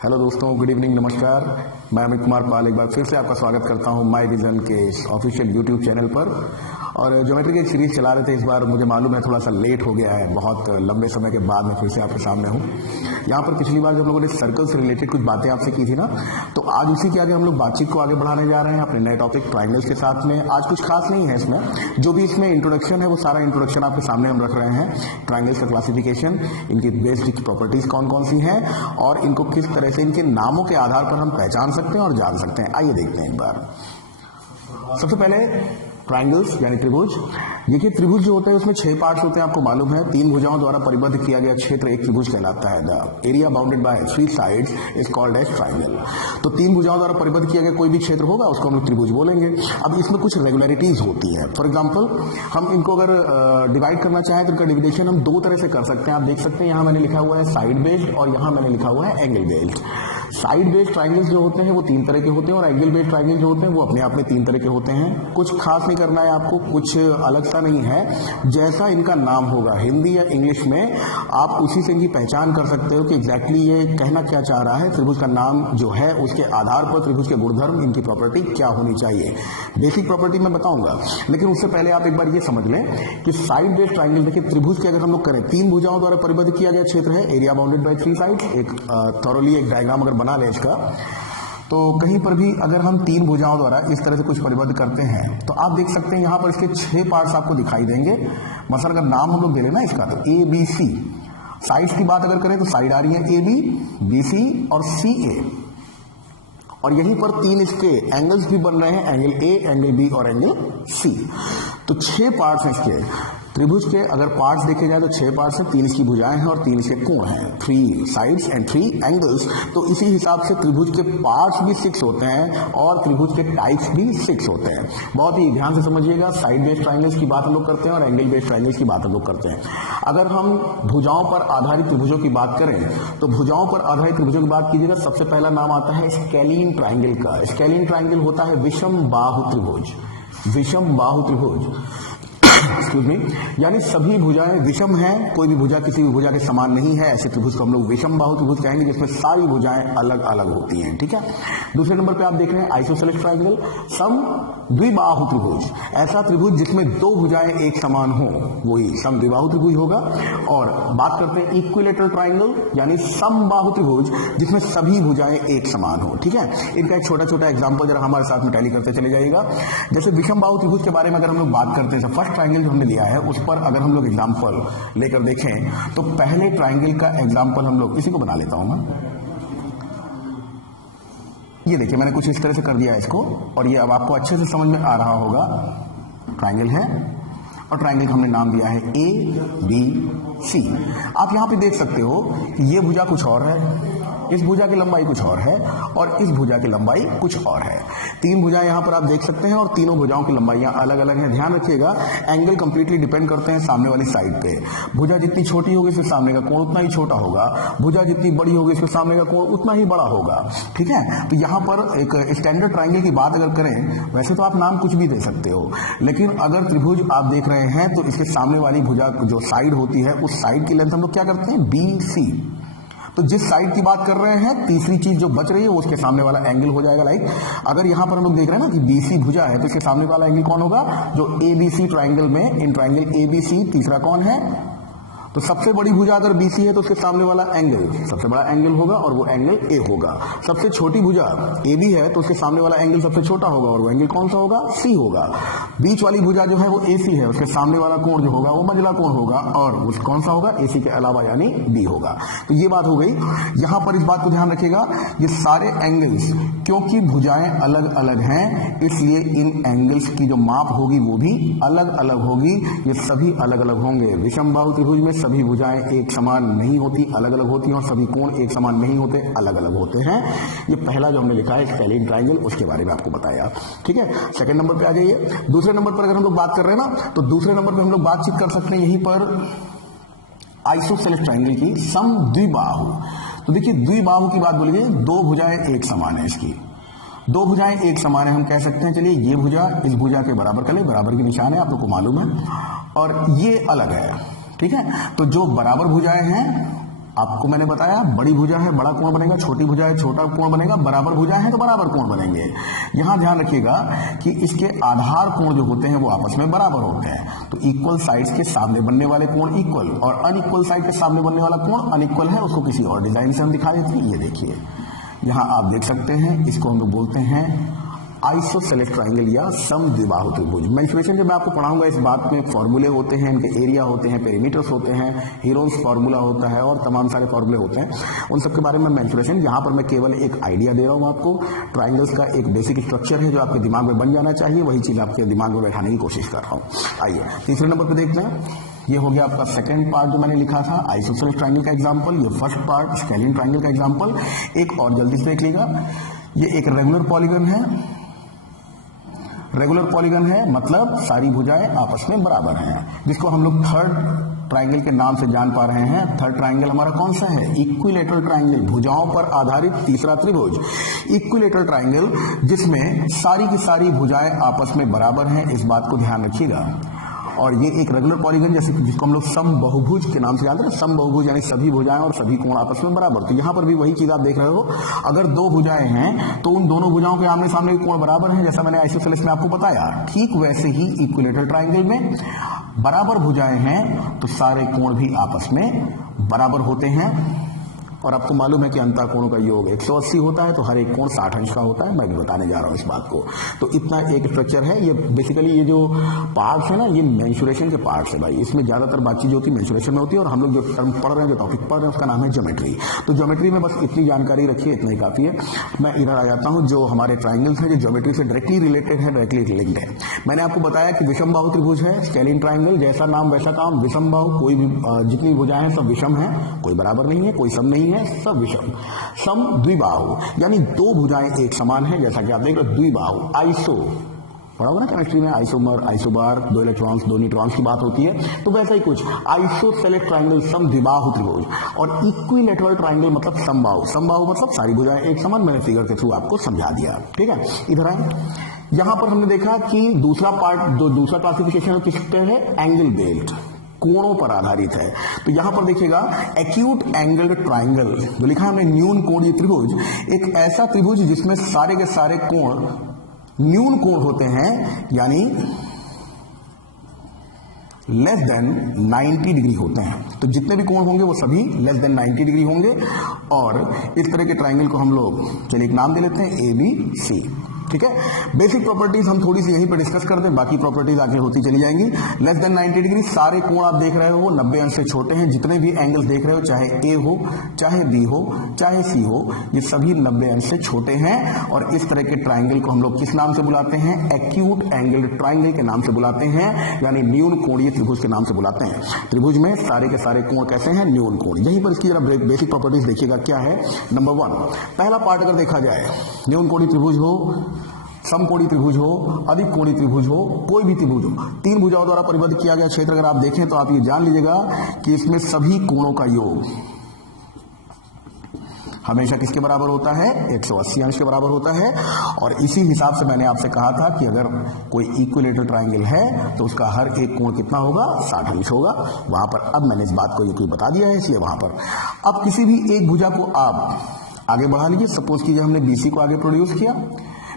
Hello दोस्तों, good evening, नमस्कार। मैं अमित कुमार पाल एक बार फिर से आपका स्वागत करता हूं माय विजन के ऑफिशियल यूट्यूब चैनल पर। और ज्योमेट्री की एक सीरीज चला रहे थे। इस बार मुझे मालूम है थोड़ा सा लेट हो गया है, बहुत लंबे समय के बाद मैं फिर से आपके सामने हूं। यहाँ पर पिछली बार जब लोगों ने सर्कल से रिलेटेड कुछ बातें आपसे की थी ना, तो आज उसी के आगे हम लोग बातचीत को आगे बढ़ाने जा रहे हैं अपने नए टॉपिक ट्राइंगल्स के साथ में। आज कुछ खास नहीं है इसमें, जो भी इसमें इंट्रोडक्शन है वो सारा इंट्रोडक्शन आपके सामने हम रख रहे हैं। ट्राइंगल्स का क्लासिफिकेशन, इनकी बेसिक प्रॉपर्टीज कौन कौन सी हैं और इनको किस तरह से इनके नामों के आधार पर हम पहचान सकते हैं और जान सकते हैं। आइए देखते हैं एक बार। सबसे पहले ट्राइंगल्स यानी त्रिभुज। देखिए, त्रिभुज जो होते हैं उसमें 6 पार्ट्स होते हैं, आपको मालूम है। 3 भुजाओं द्वारा परिबद्ध किया गया क्षेत्र एक त्रिभुज कहलाता है। The area bounded by 3 sides is called as triangle. तो 3 भुजाओं द्वारा परिबद्ध किया गया कोई भी क्षेत्र होगा उसको हम लोग त्रिभुज बोलेंगे। अब इसमें कुछ रेगुलरिटीज होती है। फॉर एग्जाम्पल, हम इनको अगर डिवाइड करना चाहें तो इनका डिविडेशन हम 2 तरह से कर सकते हैं। आप देख सकते हैं यहाँ मैंने लिखा हुआ है साइड बेस्ड और यहाँ मैंने लिखा हुआ है angle based. Side based triangles जो होते हैं वो 3 तरह के होते हैं और एंगल बेस्ड ट्राइंगल जो होते हैं वो अपने आप में 3 तरह के होते हैं। कुछ खास नहीं करना है आपको, कुछ अलग सा नहीं है। जैसा इनका नाम होगा हिंदी या इंग्लिश में, आप उसी से इनकी पहचान कर सकते हो कि एग्जैक्टली ये कहना क्या चाह रहा है। त्रिभुज का नाम जो है उसके आधार पर त्रिभुज के गुणधर्म, इनकी प्रॉपर्टी क्या होनी चाहिए, बेसिक प्रॉपर्टी मैं बताऊंगा। लेकिन उससे पहले आप एक बार ये समझ लें कि साइड बेस्ड ट्राइंगल, देखिए त्रिभुज की अगर हम लोग करें, 3 भुजाओं द्वारा परिबद्ध किया गया क्षेत्र है, एरिया बाउंडेड बाय 3 साइड। एक थॉरोली एक डायग्राम अगर बना लें इसका, तो कहीं पर भी अगर हम 3 भुजाओं द्वारा इस तरह से कुछ परिबद्ध करते हैं तो आप देख सकते हैं यहाँ पर इसके 6 पार्ट्स आपको दिखाई देंगे। मसलन अगर नाम हम लोग दे लेना इसका, तो ए बी सी। साइड्स की बात अगर करें तो साइड आ रही है ए बी सी और सी ए, और यहीं पर 3 इसके एंगल्स भी बन रहे हैं, एंगल ए, एंगल बी और एंगल सी। तो 6 पार्ट्स हैं इसके त्रिभुज के। अगर पार्ट्स देखे जाए तो 6 पार्ट्स हैं, 3 इसकी भुजाएं हैं और 3 इसके कोण हैं, 3 साइड्स एंड 3 एंगल्स। तो इसी हिसाब से त्रिभुज के पार्ट्स भी 6 होते हैं और त्रिभुज के टाइप्स भी 6 होते हैं। बहुत ही ध्यान से समझिएगा। साइड बेस्ड ट्राइंगल्स की बात हम लोग करते हैं और एंगल बेस्ड ट्राइंगल्स की बात हम लोग करते हैं। अगर हम भुजाओं पर आधारित त्रिभुजों की बात करें तो भुजाओं पर आधारित त्रिभुजों की बात कीजिएगा, सबसे पहला नाम आता है स्केलिन ट्राइंगल का। स्केलिन ट्राइंगल होता है विषम बाहु त्रिभुज। विषम बाहु त्रिभुज एक्सक्यूज मी, यानी सभी भुजाएं विषम हैं, कोई भी भुजा किसी भी भुजा के समान नहीं है। ऐसे त्रिभुज को हम लोग विषम बाहु त्रिभुज कहेंगे, जिसमें सारी भुजाएं अलग अलग होती हैं। ठीक है। दूसरे नंबर पे आप देख रहे हैं आइसोसेलेस ट्राइंगल, सम द्विबाहु त्रिभुज। ऐसा त्रिभुज जिसमें 2 भुजाएं एक समान हो, वही सम द्विबाहु त्रिभुज होगा। और बात करते हैं इक्विलेटरल ट्राइंगल, यानी समबाहु त्रिभुज, जिसमें सभी भुजाएं एक समान हो। ठीक है। इनका एक छोटा छोटा एग्जाम्पल जरा हमारे साथ में टैली करते चले जाइएगा। जैसे विषम बाहु त्रिभुज के बारे में अगर हम लोग बात करते हैं, फर्स्ट ट्राइंगल जो हमने लिया है उस पर अगर हम लोग एग्जांपल लेकर देखें तो पहले ट्राइंगल का एग्जांपल हम लोग इसी को बना लेता हूं मैं। ये देखिए मैंने कुछ इस तरह से कर दिया है इसको, और ये अब आपको अच्छे से समझ में आ रहा होगा। ट्राइंगल है और ट्राइंगल का हमने नाम दिया है ए बी सी। आप यहां पे देख सकते हो कि ये भुजा कुछ और है, इस भुजा की लंबाई कुछ और है और इस भुजा की लंबाई कुछ और है। 3 भुजाएं यहां पर आप देख सकते हैं और तीनों भुजाओं की लंबाइयां अलग अलग हैं। ध्यान रखिएगा, एंगल कंप्लीटली डिपेंड करते हैं सामने वाली साइड पे। भुजा जितनी छोटी होगी इसके सामने का कोण उतना ही छोटा होगा, भुजा जितनी बड़ी होगी इसके सामने का कोण उतना ही बड़ा होगा। ठीक है। तो यहां पर एक स्टैंडर्ड ट्राइंगल की बात अगर करें, वैसे तो आप नाम कुछ भी दे सकते हो, लेकिन अगर त्रिभुज आप देख रहे हैं तो इसके सामने वाली भुजा जो साइड होती है उस साइड की लेंथ हम लोग क्या करते हैं, बी सी। तो जिस साइड की बात कर रहे हैं, तीसरी चीज जो बच रही है वो उसके सामने वाला एंगल हो जाएगा। लाइक अगर यहां पर हम लोग देख रहे हैं ना कि बीसी भुजा है, तो इसके सामने वाला एंगल कौन होगा, जो एबीसी ट्राइंगल में, इन ट्राइंगल एबीसी तीसरा कौन है, तो सबसे बड़ी भुजा अगर बीसी है तो उसके सामने वाला एंगल सबसे बड़ा एंगल होगा और वो एंगल ए होगा। सबसे छोटी भुजा ए बी है तो उसके सामने वाला एंगल सबसे छोटा होगा और वो एंगल कौन सा होगा, सी होगा। बीच वाली भुजा जो है वो ए सी है, उसके सामने वाला कोण जो होगा वो मंझला कोण होगा और वो कौन सा होगा, ए सी के अलावा यानी बी होगा। तो ये बात हो गई। यहां पर इस बात को ध्यान रखिएगा, ये सारे एंगल्स, क्योंकि भुजाएं अलग अलग हैं इसलिए इन एंगल्स की जो माप होगी वो भी अलग अलग होगी। ये सभी अलग अलग होंगे। विषम बाहु त्रिभुज में सभी भुजाएं एक समान नहीं होती, अलग अलग होती हैं, और सभी कोण एक समान नहीं होते, अलग अलग होते हैं। ये पहला जो हमने लिखा है स्केलिन ट्राइंगल, उसके बारे में आपको बताया। ठीक है। सेकंड नंबर पे आ जाइए। दूसरे नंबर पर अगर हम लोग बात कर रहे हैं ना, तो दूसरे नंबर पे हम लोग बातचीत कर सकते हैं यहीं पर आइसोसेलेस ट्राइंगल की, सम द्विबाहु। तो देखिए द्विबाहु की बात बोलिए, 2 भुजाएं एक समान है। इसकी 2 भुजाएं एक समान है, हम कह सकते हैं चलिए ये भुजा इस भुजा के बराबर कर ले, बराबर की निशान है आप लोग को मालूम है, और ये अलग है। ठीक है। तो जो बराबर भुजाएं हैं आपको मैंने बताया बड़ी भुजा है बड़ा कोण बनेगा, छोटी भुजा है छोटा कोण बनेगा, बराबर भुजा है तो बराबर कोण बनेंगे। यहां ध्यान रखिएगा कि इसके आधार कोण जो होते हैं वो आपस में बराबर होते हैं। तो इक्वल साइड्स के सामने बनने वाले कोण इक्वल और अनइक्वल साइड के सामने बनने वाला कोण अनइक्वल है। उसको किसी और डिजाइन से हम दिखा देते हैं। ये देखिए यहां आप देख सकते हैं, इसको हम लोग बोलते हैं आइसोसेलेस ट्राइंगल या समद्विबाहु त्रिभुज। मेंसुरेशन जब मैं आपको पढ़ाऊंगा इस बात में फॉर्मूले होते हैं, इनके एरिया होते हैं, पेरीमीटर्स होते हैं, हीरोन्स फार्मूला होता है और तमाम सारे फॉर्मूले होते हैं। उन सब के बारे में मेंसुरेशन, यहाँ पर मैं केवल एक आइडिया दे रहा हूँ आपको। ट्राइंगल्स का एक बेसिक स्ट्रक्चर है जो आपके दिमाग में बन जाना चाहिए, वही चीज आपके दिमाग में बैठाने की कोशिश कर रहा हूँ। आइए तीसरे नंबर पर देखते हैं। ये हो गया आपका सेकंड पार्ट जो मैंने लिखा था आइसोसेलेस ट्राइंगल का एग्जांपल। ये फर्स्ट पार्ट स्केलिन ट्राइंगल का एग्जांपल। एक और जल्दी से देख लीजिएगा, ये एक रेगुलर पॉलीगन है। रेगुलर पॉलीगन है मतलब सारी भुजाएं आपस में बराबर हैं, जिसको हम लोग थर्ड ट्राइंगल के नाम से जान पा रहे हैं। थर्ड ट्राइंगल हमारा कौन सा है? इक्विलेटरल ट्राइंगल, भुजाओं पर आधारित तीसरा त्रिभुज। इक्विलेटरल ट्राइंगल जिसमें सारी की सारी भुजाएं आपस में बराबर हैं, इस बात को ध्यान रखिएगा। और ये एक रेगुलर पॉलीगन जैसे जिसको हम लोग समबाहुभुज के नाम से जानते हैं। समबाहुभुज यानी सभी भुजाएं और सभी कोण आपस में बराबर। तो यहाँ पर भी वही चीज आप देख रहे हो, अगर दो भुजाएं हैं तो उन दोनों भुजाओं के आमने सामने के कोण बराबर हैं, जैसा मैंने आइसोसेलेस में आपको बताया। ठीक वैसे ही इक्विलेटरल ट्राइंगल में बराबर भुजाएं हैं तो सारे कोण भी आपस में बराबर होते हैं। और आपको मालूम है कि अंतः कोणों का योग 180 होता है, तो हर एक कोण 60 अंश का होता है। मैं भी बताने जा रहा हूं इस बात को। तो इतना एक स्ट्रक्चर है। ये बेसिकली ये जो पार्ट्स है ना, ये मेंसुरेशन के पार्ट्स है भाई। इसमें ज्यादातर बातचीत जो होती है मेंसुरेशन में होती है। और हम लोग जो टर्म पढ़ रहे हैं, जो टॉपिक पढ़ रहे हैं, उसका नाम है ज्योमेट्री। तो ज्योमेट्री में बस इतनी जानकारी रखिए, इतना ही काफी है। मैं इधर आ जाता हूँ। जो हमारे ट्राइंगल्स हैं जो ज्योमेट्री से डायरेक्टली रिलेटेड है, डायरेक्टली लिंक्ड है। मैंने आपको बताया कि विषमबाहु त्रिभुज है, स्केलिन ट्राइंगल, जैसा नाम वैसा काम। विषमबाहु, कोई भी जितनी भुजाएं हैं सब विषम है, कोई बराबर नहीं है, कोई सम नहीं है, सब विषम। सम द्विबाहु यानी दो भुजाएं एक समान है, जैसा कि आप देख रहे हो। द्विबाहु आइसो पढ़ा होगा ना केमिस्ट्री में, आइसोमर, आइसोबार, दो इलेक्ट्रॉन्स दो न्यूट्रॉन्स की बात होती है। तो वैसा ही कुछ आइसोसेलेस ट्राइंगल समद्विबाहु त्रिभुज। और इक्विलेटरल ट्राइंगल मतलब समबाहु। समबाहु मतलब सारी भुजाएं एक समान। मैंने फिगर के थ्रू आपको समझा दिया, ठीक है। इधर आए, यहां पर हमने देखा कि दूसरा पार्ट, जो दूसरा क्लासिफिकेशन किस पे है? एंगल बेस्ड, कोणों पर आधारित है। तो यहां पर देखिएगा एक्यूट एंगल्ड ट्राइंगल जो लिखा है हमने, न्यून कोणीय त्रिभुज। एक ऐसा त्रिभुज जिसमें सारे के सारे कोण न्यून कोण होते हैं, यानी लेस देन 90 डिग्री होते हैं। तो जितने भी कोण होंगे वो सभी लेस देन 90 डिग्री होंगे। और इस तरह के ट्राइंगल को हम लोग चलिए एक नाम दे लेते हैं ABC, ठीक है। बेसिक प्रॉपर्टीज हम थोड़ी सी यहीं पर डिस्कस कर दें, बाकी प्रॉपर्टीज आगे होती चली जाएंगी। लेस देन 90 डिग्री, सारे कोण आप देख रहे हो वो 90 अंश से छोटे हैं। जितने भी एंगल देख रहे हो, चाहे A हो, चाहे B हो, चाहे C हो, ये सभी 90 अंश से छोटे हैं। और इस तरह के ट्राइंगल को हम लोग किस नाम से बुलाते हैं? एक्यूट एंगल ट्राइंगल के नाम से बुलाते हैं, यानी न्यून कोणीय त्रिभुज के नाम से बुलाते हैं। त्रिभुज में सारे के सारे कोण कैसे हैं? न्यून कोण। यहीं पर इसकी जरा बेसिक प्रॉपर्टीज देखिएगा क्या है। नंबर 1, पहला पार्ट अगर देखा जाए, न्यून कोणीय त्रिभुज हो, समकोणीय त्रिभुज हो, अधिक कोणीय त्रिभुज हो, कोई भी त्रिभुज हो, तीन भुजाओं द्वारा परिबद्ध किया गया क्षेत्र अगर आप देखें तो आप ये जान लीजिएगा कि इसमें सभी कोणों का योग हमेशा किसके बराबर होता है? 180 अंश के बराबर होता है। और इसी हिसाब से मैंने आपसे कहा था कि अगर कोई इक्विलेटरल ट्राइंगल है तो उसका हर एक कोण कितना होगा? 60 अंश होगा। वहां पर अब मैंने इस बात को ये बता दिया है, इसलिए वहां पर अब किसी भी एक भुजा को आप आगे बढ़ा लीजिए। सपोज कीजिए हमने BC को आगे प्रोड्यूस किया,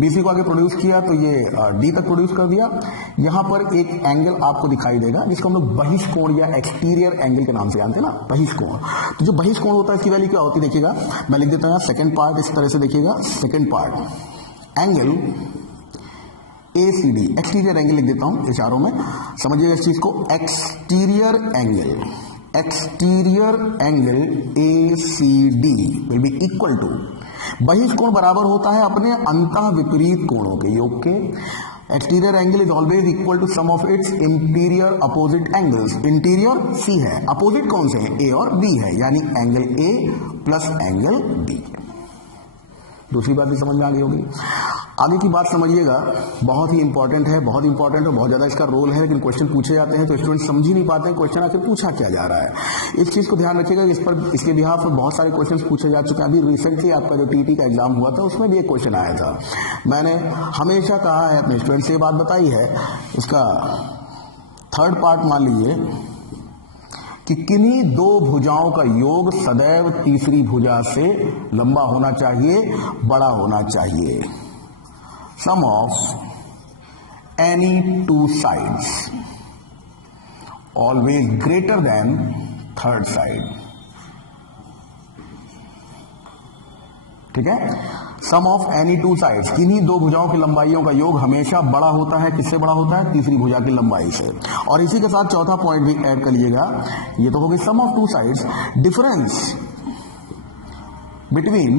BC को आगे प्रोड्यूस किया तो ये D तक प्रोड्यूस कर दिया। यहां पर एक एंगल आपको दिखाई देगा जिसको हम लोग बहिष्कोण या एक्सटीरियर एंगल के नाम से जानते हैं ना, बहिष्कोण। तो जो बहिष्कोण होता है इसकी वैल्यू क्या होती है? देखिएगा, मैं लिख देता हूं सेकंड पार्ट, इस तरह से देखिएगा। Second part angle ACD, exterior angle लिख देता हूं इशारों में, समझिएगा इस चीज को। Exterior angle ACD will be equal to, बहिष्कोण बराबर होता है अपने अंतः विपरीत कोणों के योग के। Exterior angle is always equal to sum of its interior opposite angles. Interior C है, अपोजिट कौन से हैं? A और B है, यानी angle A plus angle B। दूसरी बात भी समझ में आ गई होगी। आगे की बात समझिएगा, बहुत ही इंपॉर्टेंट है, बहुत इंपॉर्टेंट है, बहुत ज्यादा इसका रोल है। लेकिन क्वेश्चन पूछे जाते हैं तो स्टूडेंट समझ ही नहीं पाते हैं क्वेश्चन आखिर पूछा क्या जा रहा है। इस चीज को ध्यान रखिएगा। इस पर इसके बिहाफ पर बहुत सारे क्वेश्चन पूछे जा चुके हैं। अभी रिसेंटली आपका जो TT का एग्जाम हुआ था उसमें भी एक क्वेश्चन आया था। मैंने हमेशा कहा है, अपने स्टूडेंट से ये बात बताई है, इसका थर्ड पार्ट मान लीजिए कि किन्हीं दो भुजाओं का योग सदैव तीसरी भुजा से लंबा होना चाहिए, बड़ा होना चाहिए। Sum of any two sides always greater than third side. ठीक है, sum of any two sides, किन्हीं दो भुजाओं की लंबाइयों का योग हमेशा बड़ा होता है। किससे बड़ा होता है? तीसरी भुजा की लंबाई से। और इसी के साथ चौथा पॉइंट भी ऐड कर लीजिएगा, ये तो हो गई sum of two sides. Difference between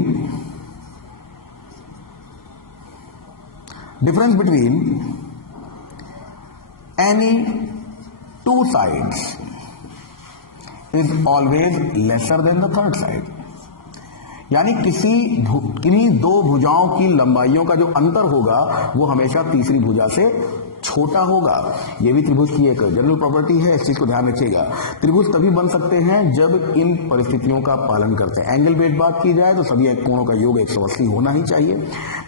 any two sides is always lesser than the third side. यानी किन्हीं दो भुजाओं की लंबाइयों का जो अंतर होगा वो हमेशा तीसरी भुजा से छोटा होगा। यह भी त्रिभुज की एक जनरल प्रॉपर्टी है, इस चीज को ध्यान रखिएगा। त्रिभुज तभी बन सकते हैं जब इन परिस्थितियों का पालन करते हैं। एंगल बेस्ड बात की जाए तो सभी कोणों का योग 180 होना ही चाहिए।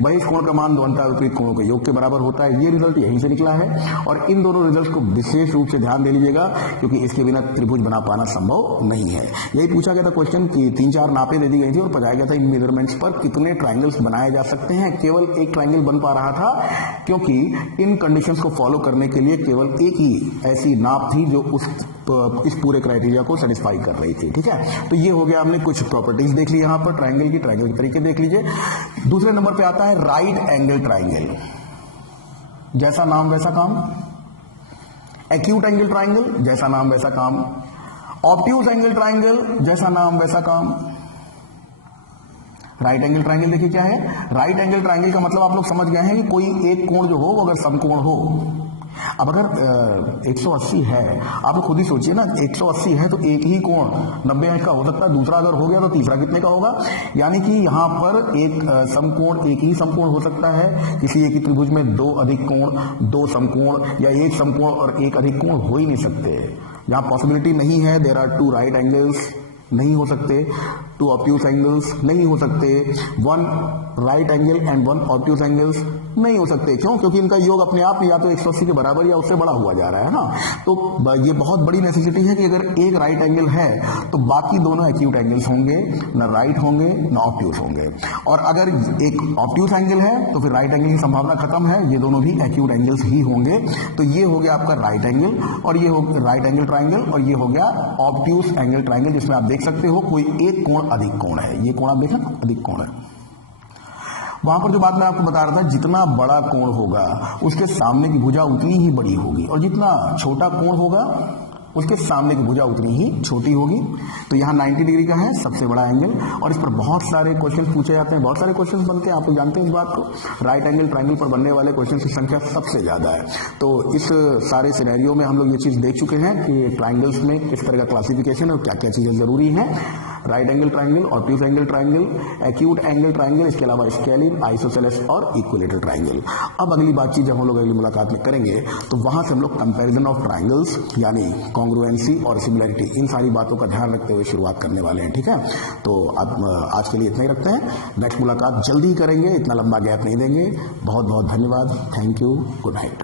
बहिष्ठ कोण का मान द्वंद्वता विपरीत कोणों के योग के बराबर होता है। ये रिजल्ट यहीं से निकला है और इन दोनों रिजल्ट को विशेष रूप से ध्यान दे लीजिएगा, क्योंकि इसके बिना त्रिभुज बना पाना संभव नहीं है। यही पूछा गया था क्वेश्चन की 3-4 नापे दे दी गई थी और बताया गया था इन मेजरमेंट्स पर कितने ट्राइंगल्स बनाए जा सकते हैं। केवल एक ट्राइंगल बन पा रहा था क्योंकि इन कंडीशंस को फॉलो करने के लिए केवल एक ही ऐसी नाप थी जो इस पूरे क्राइटेरिया को सेटिस्फाई कर रही थी। ठीक है, तो ये हो गया, हमने कुछ प्रॉपर्टीज देख ली यहां पर ट्राइंगल के तरीके देख लीजिए। दूसरे नंबर पे आता है राइट एंगल ट्राइंगल। जैसा नाम वैसा काम। एक्यूट एंगल ट्राइंगल, जैसा नाम वैसा काम। ऑब्ट्यूज एंगल ट्राइंगल, जैसा नाम वैसा काम। राइट एंगल ट्राइंगल देखिए क्या है। राइट एंगल ट्राइंगल का मतलब आप लोग समझ गए हैं कि कोई एक कोण जो हो वो अगर समकोण हो। अब अगर 180 है, आप लोग खुद ही सोचिए ना, 180 है तो एक ही कोण 90 अंश का हो सकता है। दूसरा अगर हो गया तो तीसरा कितने का होगा? यानी कि यहां पर एक समकोण, एक ही समकोण हो सकता है। किसी एक ही त्रिभुज में दो अधिक कोण, दो समकोण या एक समकोण और एक अधिक कोण हो ही नहीं सकते। जहां पॉसिबिलिटी नहीं है, there are two right angles नहीं हो सकते, टू ऑब्ट्यूज एंगल्स नहीं हो सकते, one right angle and one obtuse angles नहीं हो सकते। क्यों? क्योंकि इनका योग अपने आप या तो 180 के बराबर या उससे बड़ा हुआ जा रहा है ना। तो ये बहुत बड़ी नेसेसिटी है कि अगर एक राइट एंगल है तो बाकी दोनों एक्यूट एंगल्स होंगे, न राइट होंगे न ऑब्ट्यूज होंगे। और अगर एक ऑब्ट्यूज एंगल है तो फिर राइट एंगल की संभावना खत्म है, ये दोनों भी एक्यूट एंगल्स ही होंगे। तो ये हो गया आपका राइट एंगल और ये हो राइट एंगल ट्राइंगल, और ये हो गया ऑब्ट्यूज एंगल ट्राइंगल, जिसमें आप देख सकते हो कोई एक कोण अधिक कोण है। ये कोण आप देखें अधिक कोण है। वहां पर जो बात मैं आपको बता रहा था, जितना बड़ा कोण होगा उसके सामने की भुजा उतनी ही बड़ी होगी और जितना छोटा कोण होगा उसके सामने की भुजा उतनी ही छोटी होगी। तो यहाँ 90 डिग्री का है सबसे बड़ा एंगल और इस पर बहुत सारे क्वेश्चन पूछे जाते हैं, बहुत सारे क्वेश्चन बनते हैं। आप लोग जानते हैं इस बात को। राइट एंगल ट्राइंगल पर बनने वाले क्वेश्चन की संख्या सबसे ज्यादा है। तो इस सारे सिनेरियो में हम लोग ये चीज देख चुके हैं कि ट्राइंगल्स में किस तरह का क्लासिफिकेशन है और क्या क्या चीजें जरूरी हैं। Right angle triangle, obtuse angle triangle, acute angle triangle, इसके अलावा स्केलिन, आइसोसेलेस और इक्विलेटरल ट्राइंगल। अब अगली बातचीत जब हम लोग अगली मुलाकात में करेंगे तो वहां से हम लोग कंपैरिजन ऑफ ट्राइंगल्स यानी कॉन्ग्रुएंसी और सिमिलैरिटी, इन सारी बातों का ध्यान रखते हुए शुरुआत करने वाले हैं। ठीक है, तो अब आज के लिए इतना ही रखते हैं। नेक्स्ट मुलाकात जल्दी ही करेंगे, इतना लंबा गैप नहीं देंगे। बहुत बहुत धन्यवाद। Thank you. Good night.